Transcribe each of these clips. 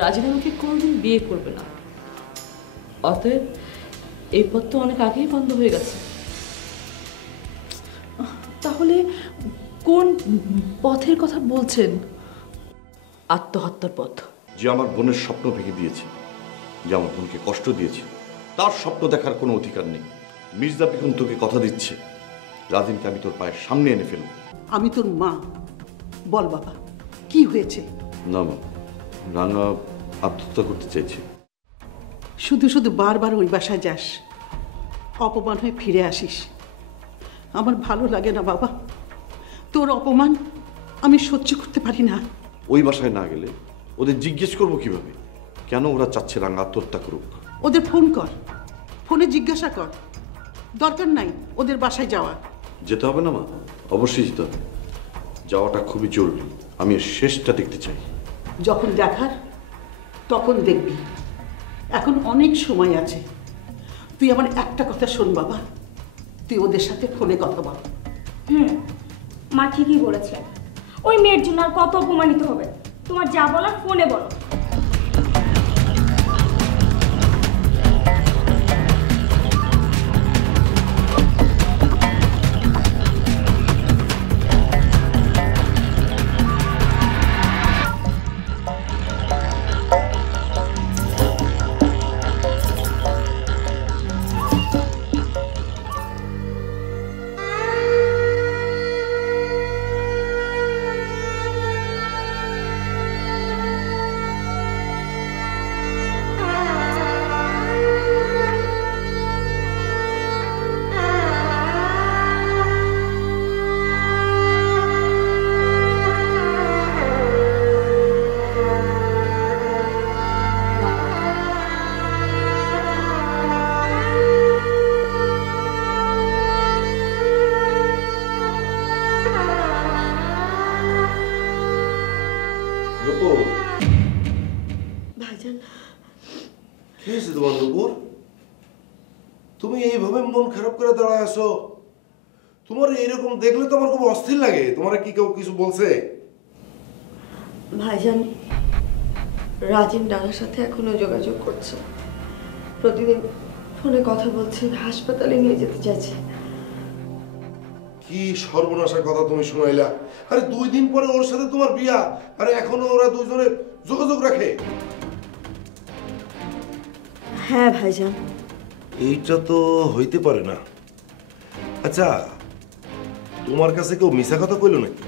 রাজিন আমাকে কোনোদিন বিয়ে করবে না, অতএব এই পথ তো অনেক আগেই বন্ধ হয়ে গেছে। তাহলে কোন পথের কথা বলছেন? আত্মহত্যার পথ। যে আমার বোনের স্বপ্ন ভেঙে দিয়েছে, যে আমার বোনকে কষ্ট দিয়েছে, তার স্বপ্ন দেখার কোনো অধিকার নেই। মির্জা বেগম তোকে কথা দিচ্ছে, রাজিনকে আমি তোর পায়ের সামনে এনে ফেলব। আমি তোর মা, বল বাবা কি হয়েছে? না মা, রাঙা আত্মহত্যা করতে চাইছে। শুধু শুধু বারবার ওই বাসায় যাস, অপমান হয়ে ফিরে আসিস। আমার ভালো লাগে না বাবা, তোর অপমান আমি সহ্য করতে পারি না। ওই বাসায় না গেলে ওদের জিজ্ঞেস করবো কিভাবে কেন ওরা চাচ্ছে রাঙা আত্মহত্যা করুক? ওদের ফোন কর, ফোনে জিজ্ঞাসা কর। দরকার নাই ওদের বাসায় যাওয়া। যেতে হবে না মা, অবশ্যই যেতে হবে। যাওয়াটা খুবই জরুরি, আমি এর শেষটা দেখতে চাই। যখন দেখার তখন দেখবি, এখন অনেক সময় আছে। তুই আমার একটা কথা শোন বাবা, তুই ওদের সাথে ফোনে কথা বল। মা ঠিকই বলেছে, ওই মেয়ের জন্য আর কত অপমানিত হবে। তোমার যা বলার ফোনে বলো। তুমি এইভাবে মন খারাপ করে দাঁড়ায় আছো? তোমার এইরকম দেখলে তো আমার খুব অস্থির লাগে। তোমার কি কেউ কিছু বলছে? ভাইজান, রাজিন ডানার সাথে এখনো যোগাযোগ করছে, প্রতিদিন ফোনে কথা বলছে, হাসপাতালে নিয়ে যেতে চাইছে। কি সর্বনাশার কথা তুমি শুনাইলা! আরে 2 দিন পরে ওর সাথে তোমার বিয়া, আরে এখনো ওরা দুজনে যোগাযোগ রাখে? হ্যাঁ ভাইজান। এইটা তো হইতে পারে না। আচ্ছা, তোমার কাছে কেউ মিছা কথা কইল নাকি?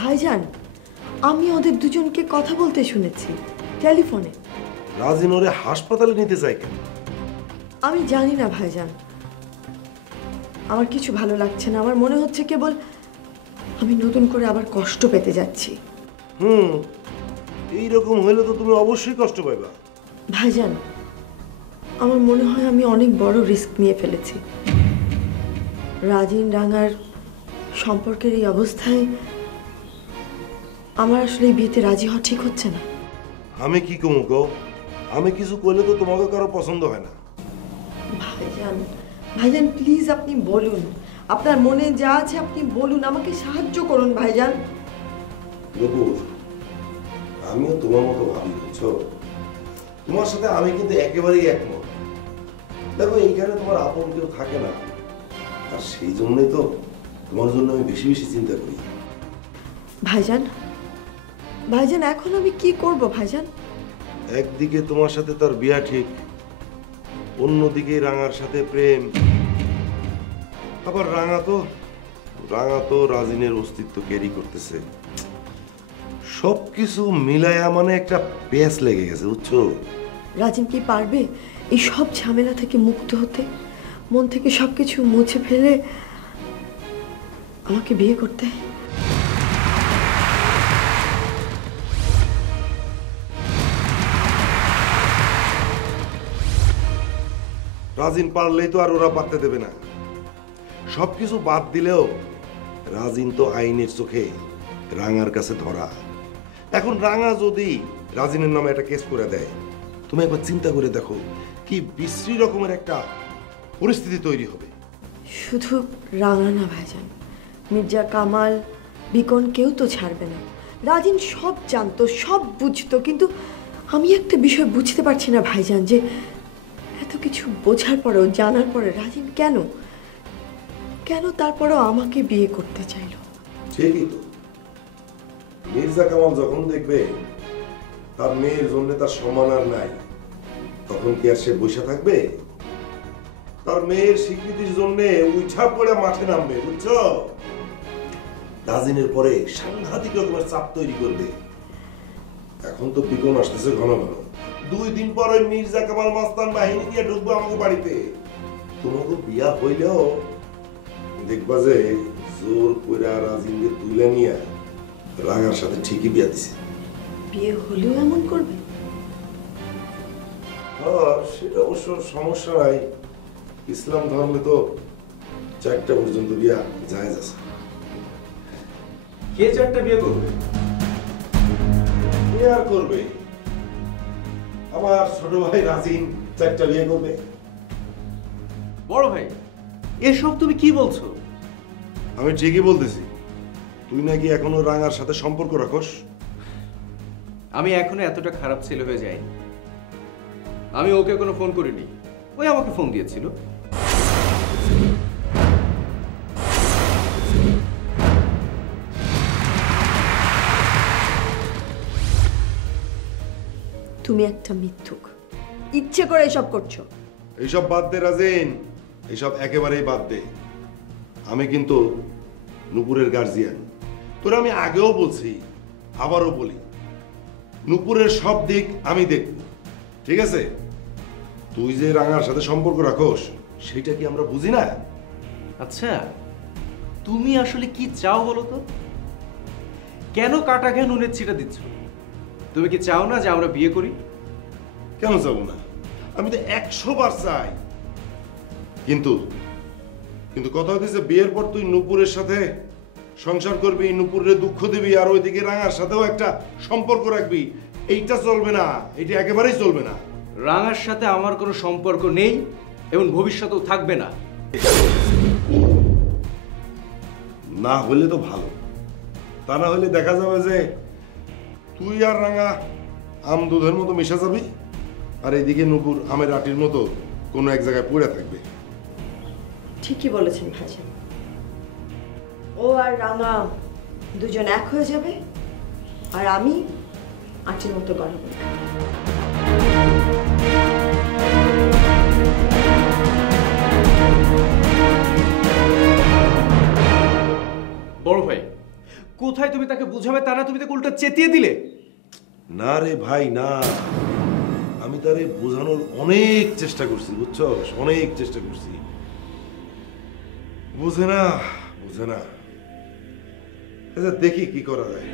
ভাইজান, আমি ওদের দুজনকে কথা বলতে শুনেছি টেলিফোনে। রাজিন ওরে হাসপাতালে নিতে চায় কেন? আমি জানি না ভাইজান, আমার কিছু ভালো লাগছে না। আমার মনে হচ্ছে কেবল আমি নতুন করে আবার কষ্ট পেতে যাচ্ছি। এইরকম হইলে তো তুমি অবশ্যই কষ্ট পাইবা। ভাইজান, আমার মনে হয় আমি অনেক বড় রিস্ক নিয়ে ফেলেছি। রাজিন রাঙার সম্পর্কের এই অবস্থায় আমার আসলে এই বিয়েতে রাজি হওয়া ঠিক হচ্ছে না। আমি কি কমু গো? আমি কিছু কইলে তো তোমাকে কারো পছন্দ হয় না। ভাইজান, ভাইজান প্লিজ আপনি বলুন, আপনার মনে যা আছে আপনি বলুন, আমাকে সাহায্য করুন ভাইজান। নূপুর, আমিও তোমার মতো ভাবি, বুঝছো? তোমার সাথে আমি কিন্তু একেবারেই একমত। দেখো, এইখানে তোমার আপন কেউ থাকে না, আর সেই জন্যই তো তোমার জন্য আমি বেশি বেশি চিন্তা করি। ভাইজান, ভাইজান এখন আমি কি করব ভাইজান? একদিকে তোমার সাথে তার বিয়া ঠিক, অন্যদিকে রাঙার সাথে প্রেম। আবার রাঙা তো রাজিনের অস্তিত্ব ক্যারি করতেছে। সবকিছু মিলায়া মানে একটা পেস লেগে গেছে, বুঝছো? রাজিন কি পারবে এই সব ঝামেলা থেকে মুক্ত হতে, মন থেকে সবকিছু মুছে ফেলে আমাকে বিয়ে করতে? রাজিন পারলেই তো আর ওরা পারতে দেবে না। সবকিছু বাদ দিলেও রাজিন তো আইনের চোখে রাঙার কাছে ধরা। এখন রাঙা যদি রাজিনের নামে একটা কেস করে দেয়, তুমি একবার চিন্তা করে দেখো কি বিশ্রী রকমের একটা পরিস্থিতি তৈরি হবে। শুধু রাঙা না ভাইজান, মির্জা কামাল, বিকন কেউ তো ছাড়বে না। রাজিন সব জানতো, সব বুঝতো, কিন্তু আমি একটা বিষয় বুঝতে পারছি না ভাইজান, যে এত কিছু বোঝার পরেও, জানার পরে রাজিন কেন কেন তারপরেও আমাকে বিয়ে করতে চাইলো। ঠিকই তো, মির্জা কামাল যখন দেখবে তার মেয়ের জন্য তার সম্মান আর নাই, তখন কি আর সে বসে থাকবে? তার মেয়ের স্বীকৃতির জন্য উঠা পড়ে মাঠে নামবে, বুঝছো? রাজিনের পরে সাংঘাতিক রকমের চাপ তৈরি করবে। এখন তো বিকম আসতেছে ঘন ঘন, 2 দিন পর ওই মির্জা কামাল মাস্তান বাহিনী নিয়ে ঢুকবে আমাকে বাড়িতে। তোমাকে বিয়া হইলেও দেখবা যে জোর কইরা রাজিনকে তুলে নিয়ে রাঙার সাথে ঠিকই বিয়া দিছে। বিয়ে হলেও এমন করবে? হ্যাঁ, সেটা অবশ্য সমস্যা নাই। ইসলাম ধর্মে তো 4টা পর্যন্ত বিয়া জায়েজ আছে। কে 4টা বিয়ে করবে? কে আর করবে? আমার ছোট ভাই রাজিন 4টা বিয়ে করবে। বড় ভাই, এসব তুমি কি বলছো? আমি ঠিকই বলতেছি। তুই নাকি এখনো রাঙার সাথে সম্পর্ক রাখোস? আমি এখনো এতটা খারাপ ছেলে হয়ে যাইনি। আমি ওকে কোনো ফোন করিনি, ওই আমাকে ফোন দিয়েছিল। তুমি একটা মিথ্যুক, ইচ্ছে করে এসব করছো। এইসব বাদ দে রাজিন, এইসব একেবারেই বাদ দে। আমি কিন্তু নুপুরের গার্জিয়ান। তোরা আমি আগেও বলছি, আবারও বলি, নুপুরের সব দিক আমি দেখব, ঠিক আছে? তুই যে রাঙার সাথে সম্পর্ক রাখোস সেটা কি আমরা বুঝি না? আচ্ছা, তুমি আসলে কি চাও বলো তো? কেন কাটা ঘ্যান নুনের ছিটা দিচ্ছ? তুমি কি চাও না যে আমরা বিয়ে করি? কেন যাবো না? আমি তো 100 বার চাই। কিন্তু কিন্তু কথা হচ্ছে, বিয়ের পর তুই নুপুরের সাথে সংসার করবি, নুপুরের দুঃখ দিবি, আর ওইদিকে রাঙার সাথেও একটা সম্পর্ক রাখবি। এইটা চলবে না, এটা একেবারেই চলবে না। রাঙার সাথে আমার কোনো সম্পর্ক নেই এবং ভবিষ্যতেও থাকবে না। না হলে তো ভালো, তা না হলে দেখা যাবে যে তুই আর রাঙা আম দুধের মতো মিশা যাবি, আর এইদিকে নুপুর আমের আটির মতো কোনো এক জায়গায় পড়ে থাকবে। ঠিকই বলেছেন ভাইজান, ও আর রাঙা দুজন এক হয়ে যাবে, আর আমি আটির মতো বাড়াবো। বড় ভাই, কোথায় তুমি তাকে বুঝাবে তা না, তুমি তাকে উল্টা চেতিয়ে দিলে। না রে ভাই না, আমি তারে বোঝানোর অনেক চেষ্টা করছি, বুঝছো? অনেক চেষ্টা করছি, বুঝে না, বুঝে না। আচ্ছা, দেখি কি করা যায়।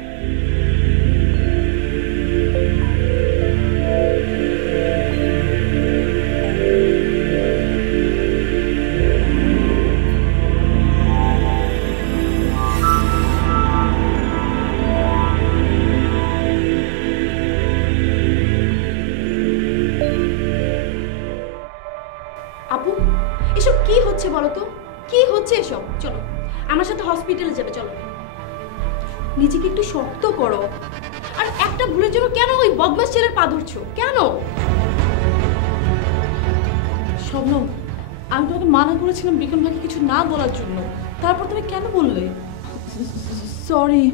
আপু, এসব কি হচ্ছে বলো তো? কি হচ্ছে এসব? চলো আমার সাথে হসপিটালে যাবে, চলো। নিজেকে একটু শক্ত করো। আর একটা ভুলের জন্য কেন ওই বদমাস ছেলের পা ধরছো? কেন? শবনম, আমি তোমাকে মানা করেছিলাম বিকন ভাইকে কিছু না বলার জন্য, তারপর তুমি কেন বললে? সরি,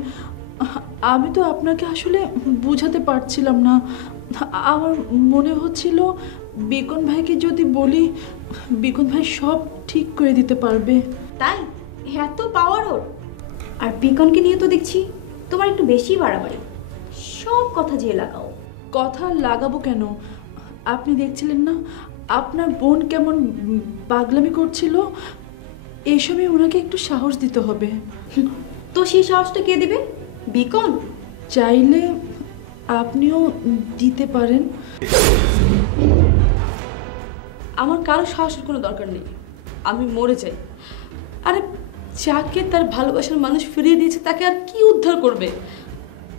আমি তো আপনাকে আসলে বোঝাতে পারছিলাম না। আমার মনে হচ্ছিল বিকন ভাইকে যদি বলি, বিকন ভাই সব ঠিক করে দিতে পারবে। তাই এত পাওয়ার ওর? আর বিকনকে নিয়ে তো দেখছি তোমার একটু বেশি বাড়াবাড়ি, সব কথা যে লাগাও। কথা লাগাবো কেন? আপনি দেখছিলেন না আপনার বোন কেমন পাগলামি করছিল? এই সময় ওনাকে একটু সাহস দিতে হবে। তো সেই সাহসটা কে দিবে? বিকন? চাইলে আপনিও দিতে পারেন। আমার কারো সাহসের কোনো দরকার নেই, আমি মরে যাই। আরে যাকে তার ভালোবাসার মানুষ ফিরিয়ে দিয়েছে তাকে আর কি উদ্ধার করবে?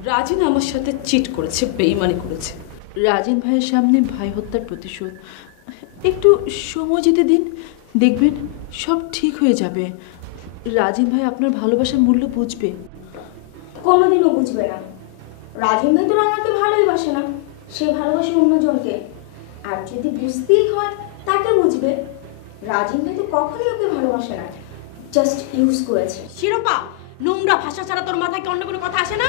রাজিন আমার সাথে চিট করেছে, বেইমানি করেছে। রাজিন ভাইয়ের সামনে ভাই হত্যার প্রতিশোধ। একটু সময় যেতে দিন, দেখবেন সব ঠিক হয়ে যাবে। রাজিন ভাই আপনার ভালোবাসার মূল্য বুঝবে। কোনোদিনও বুঝবে না। রাজিন ভাই তো রাঙাকে ভালোই বাসে না, সে ভালোবাসে অন্যজনকে। আর যদি বুঝতেই হয় তাকে বুঝবে। রাজিন ভাই তো কখনোই ওকে ভালোবাসে না, জাস্ট ইউজ করেছে। শিরোপা, নোংরা ভাষা ছাড়া তোর মাথায় কি অন্য কোনো কথা আসে না?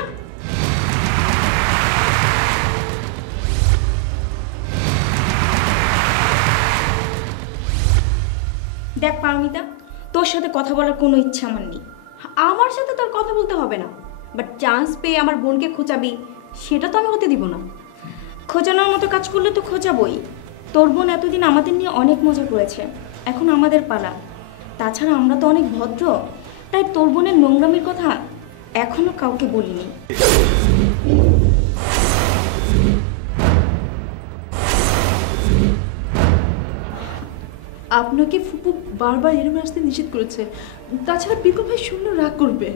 দেখ পারমিতা, তোর সাথে কথা বলার কোনো ইচ্ছা আমার নেই। আমার সাথে তোর কথা বলতে হবে না, বাট চান্স পেয়ে আমার বোনকে খোঁচাবি সেটা তো আমি হতে দিব না। খোঁচানোর মতো কাজ করলে তো খোঁচাবই। তোর বোন এতদিন আমাদের নিয়ে অনেক মজা করেছে, এখন আমাদের পালা। তাছাড়া আমরা তো অনেক ভদ্র, তাই তোর বোনের নোংরামির কথা এখনো কাউকে বলিনি। আপনাকে ফুপু বারবার এরমে আসতে নিষেধ করেছে, তাছাড়া বিকল ভাই শুনলে রাগ করবে।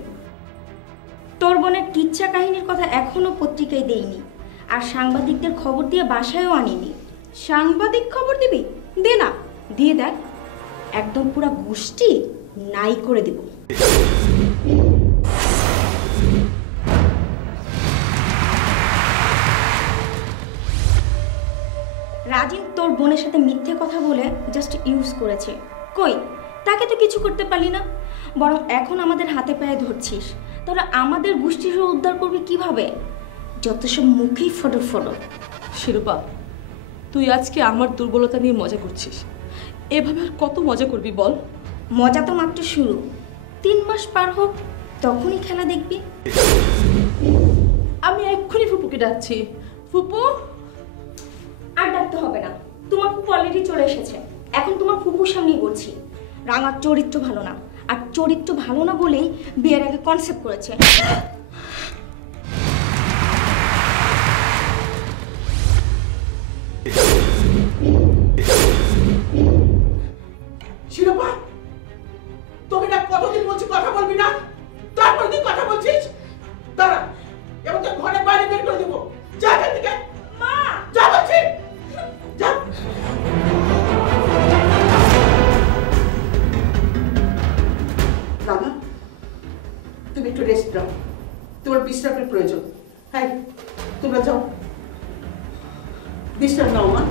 তোর বোনের কিচ্ছা কাহিনীর কথা এখনো পত্রিকায় দেইনি, আর সাংবাদিকদের খবর দিয়ে বাসায়ও আনিনি। সাংবাদিক খবর দিবি? দে না, দিয়ে দেখ, একদম পুরা গোষ্ঠী নাই করে দিব। রাজিন তোর বোনের সাথে মিথ্যে কথা বলে জাস্ট ইউজ করেছে। কই, তাকে তো কিছু করতে পারলি না, বরং এখন আমাদের হাতে পায়ে ধরছিস। তাহলে আমাদের গোষ্ঠীর উদ্ধার করবি কিভাবে? যত সব মুখেই ফটো ফটো। শিরোপা, তুই আজকে আমার দুর্বলতা নিয়ে মজা করছিস। এভাবে আর কত মজা করবি বল? মজা তো মাত্র শুরু, 3 মাস পার হোক তখনই খেলা দেখবি। আমি এক্ষুনি ফুপুকে ডাকছি। ফুপু, আর ডাকতে হবে না, তোমার ফুপু অলরেডি চলে এসেছে। এখন তোমার ফুপুর সামনেই বলছি, রাঙার চরিত্র ভালো না, আর চরিত্র ভালো না বলেই বিয়ের আগে কনসেপ্ট করেছে। শিরোপা, তোকে না কতদিন বলছি কথা বলবি না, তারপর তুই কথা বলছিস? দাঁড়া, এবার তো ঘরের বাইরে বের করে দেবো। যা এখান থেকে। মা, যা বলছি, যা। রাঙা, তুমি একটু রেস্ট নাও, তোমার বিশ্রামের প্রয়োজন। হ্যাঁ, তোমরা যাও, বিশ্রাম নাও মা।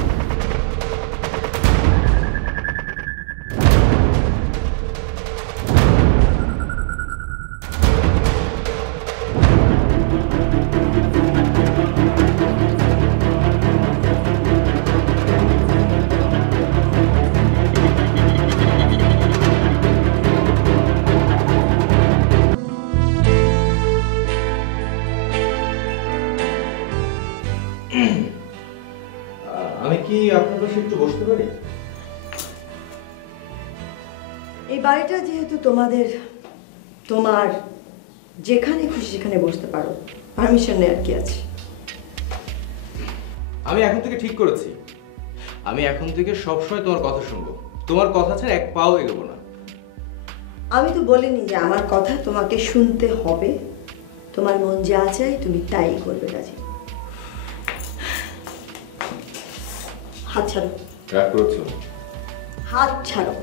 আমি কি আপনার পাশে একটু বসতে পারি? এই বাড়িটা যেহেতু তোমার যেখানে খুশি সেখানে বসতে পারো, পারমিশন নেই আর কি আছে। আমি এখন থেকে ঠিক করেছি, আমি এখন থেকে সবসময় তোমার কথা শুনবো, তোমার কথা ছাড়া এক পাও এগোবো না। আমি তো বলিনি যে আমার কথা তোমাকে শুনতে হবে, তোমার মন যা চাই তুমি তাই করবে। রাজি? হাত ছাড়ো। রাগ করেছো? হাত ছাড়ো।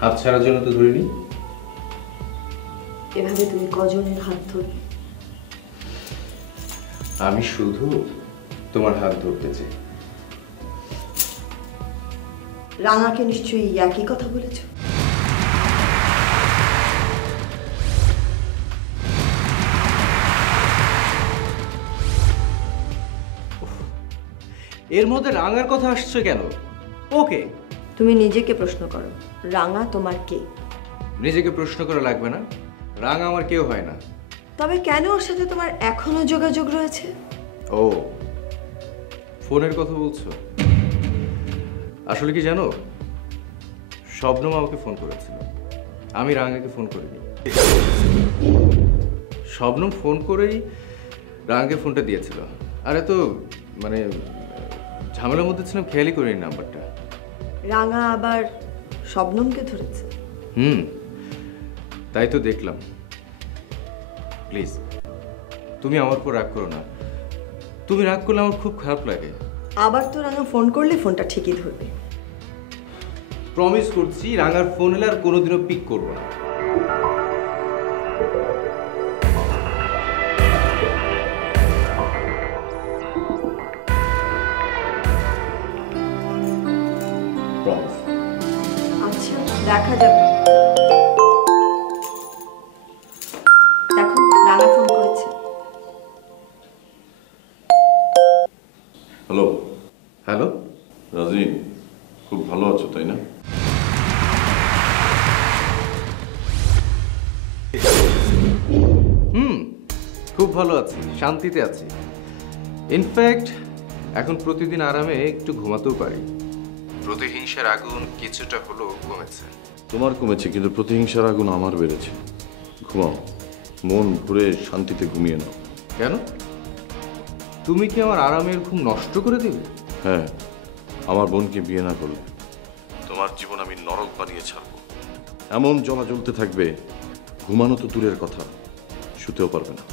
হাত ছাড়ার জন্য তো ধরিনি। এভাবে তুমি কজনের হাত ধরবে? আমি শুধু তোমার হাত ধরতে চাই। রাঙাকে নিশ্চয়ই একই কথা বলেছো? এর মধ্যে রাঙার কথা আসছে কেন? ওকে, তুমি নিজেকে প্রশ্ন করো, রাঙা তোমার কে? নিজেকে প্রশ্ন করা লাগবে না, রাঙা আমার কেউ হয় না। তবে কেন ওর সাথে তোমার এখনো যোগাযোগ রয়েছে? ও, ফোনের কথা বলছো? আসলে কি জানো, শবনম আমাকে ফোন করেছিল, আমি রাঙাকে ফোন করিনি। শবনম ফোন করেই রাঙাকে ফোনটা দিয়েছিল। আরে তো মানে ঝামেলার মধ্যে ছিলাম, খেয়ালই করিনি নাম্বারটা। রাঙা আবার শবনমকে ধরেছে? তাই তো দেখলাম। প্লিজ তুমি আমার উপর রাগ করো না, তুমি রাগ করলে আমার খুব খারাপ লাগে। আবার তো রাঙা ফোন করলে ফোনটা ঠিকই ধরবে। প্রমিস করছি, রাঙার ফোন এলে আর কোনোদিনও পিক করবো না। দেখা যাবে। দেখো রানা ফোন করেছে। হ্যালো হ্যালো, রাজিন, খুব ভালো আছো তাই না? খুব ভালো আছি, শান্তিতে আছি। ইনফ্যাক্ট এখন প্রতিদিন আরামে একটু ঘুমাতেও পারি। প্রতিহিংসার আগুন কিছুটা হলেও কমেছে। তোমার কমেছে, কিন্তু প্রতিহিংসার আগুন আমার বেড়েছে। ঘুমাও, মন ভরে শান্তিতে ঘুমিয়ে নাও। কেন? তুমি কি আমার আরামের ঘুম নষ্ট করে দিবে? হ্যাঁ, আমার বোনকে বিয়ে না করলে তোমার জীবন আমি নরক বানিয়ে ছাড়ব। এমন জ্বলা জ্বলতে থাকবে, ঘুমানো তো দূরের কথা, শুতেও পারবে না।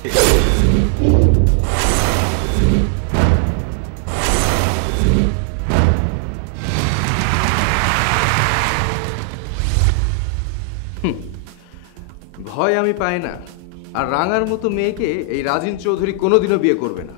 ভয় আমি পাই না, আর রাঙার মতো মেয়েকে এই রাজিন চৌধুরী কোনোদিনও বিয়ে করবে না।